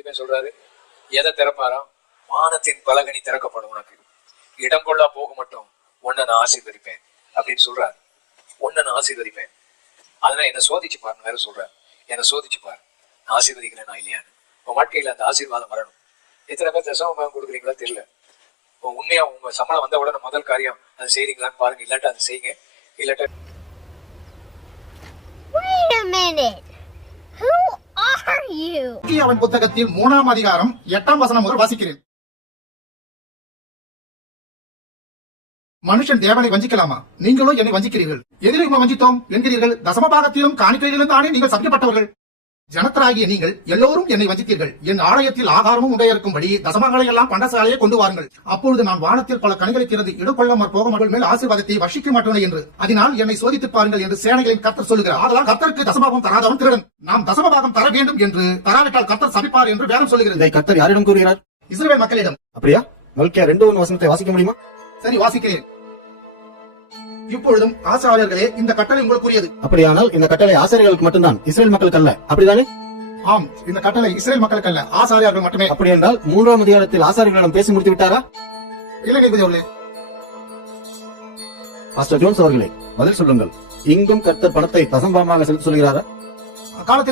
சொல்றாரு, எதை திறப்பாராம்? வானத்தின் பலகனி திறக்கப்படும், உனக்கு இடம் கொள்ளா போக மட்டும் உன்னை நான் ஆசீர்வதிப்பேன் அப்படின்னு சொல்றாரு. உன்னை நான் ஆசீர்வதிப்பேன், அதனால என்ன சோதிச்சு பாருன்னு வேற சொல்றாரு. என்னை சோதிச்சு பாரு, நான் ஆசீர்வதிக்கிறேன் நான் இல்லையான்னு. உன் வாழ்க்கையில அந்த ஆசீர்வாதம் வரணும். எத்தனை பேர் தசமபாகம் கொடுக்குறீங்களா தெரியல. உண்மையா உங்க சம்பளம் வந்த உடனே முதல் காரியம் அது செய்றீங்களான்னு பாருங்க. இல்லாட்டா அது செய்யுங்க. இல்லாட்டா Wait a minute. Who are you? அவன் புத்தகத்தில் 3ஆம் அதிகாரம் 8ஆம் வசனம் முதல் வாசிக்கிறேன். மனுஷன் தேவனை வஞ்சிக்கலாமா? நீங்களோ என்னை வஞ்சிக்கிறீர்கள். எதிலும் வஞ்சித்தோம் என்கிறீர்கள். தசமபாகத்திலும் காணிக்கையிலும் தானே நீங்கள் சபிக்கப்பட்டவர்கள். ஜனத்தராகிய நீங்கள் எல்லோரும் என்னை வஞ்சித்தீர்கள். என் ஆலயத்தில் ஆகாரமும் உடையிருக்கும்படி தசமங்களை எல்லாம் பண்டசாலையை கொண்டு வாருங்கள். அப்பொழுது நான் வானத்தில் பல கனிகளை திறந்து இடக்கொள்ளாமற் போக மக்கள் மேல் ஆசீர்வாதத்தை வர்ஷிக்க மாட்டோனே என்று அதனால் என்னை சோதித்து பாருங்கள் என்று சேனைகளின் கர்த்தர் சொல்லுகிறார். ஆதலால் கர்த்தருக்கு தசமபாகம் தராதவன் திருடன். நாம் தசமபாகம் தர வேண்டும் என்று தராவிட்டால் கர்த்தர் சபிப்பார் என்று வேதம் சொல்லுகிறது. கர்த்தர் யாரிடம் கூறுகிறார்? இஸ்ரவேல் மக்களிடம். அப்படியா? மல்கியா 2:1 வசனத்தை வாசிக்க முடியுமா? சரி, வாசிக்கிறேன். இப்பொழுதும் ஆசாரியர்களே, இந்த கட்டளை உங்களுக்குரியது. அப்படியானால் இந்த கட்டளை ஆசாரியர்களுக்கு மட்டும்தான், இஸ்ரேல் மக்களுக்கு அல்ல, அப்படிதானே? ஆம், இந்த கட்டளை இஸ்ரேல் மக்களுக்கு அல்ல, ஆசாரியர்கள் மட்டுமே. அப்படி என்றால் 3ஆம் அதிகாரத்தில் ஆசாரியர்களிடம் பேசி முடித்து விட்டாரா? இல்லை நீதிபதி அவர்களே. பாஸ்டர் ஜோன்ஸ் அவர்களே, பதில் சொல்லுங்கள். இங்கும் கர்த்தர் பணத்தை தசமபாகமாக செலுத்த சொல்கிறாரா? காலத்தில்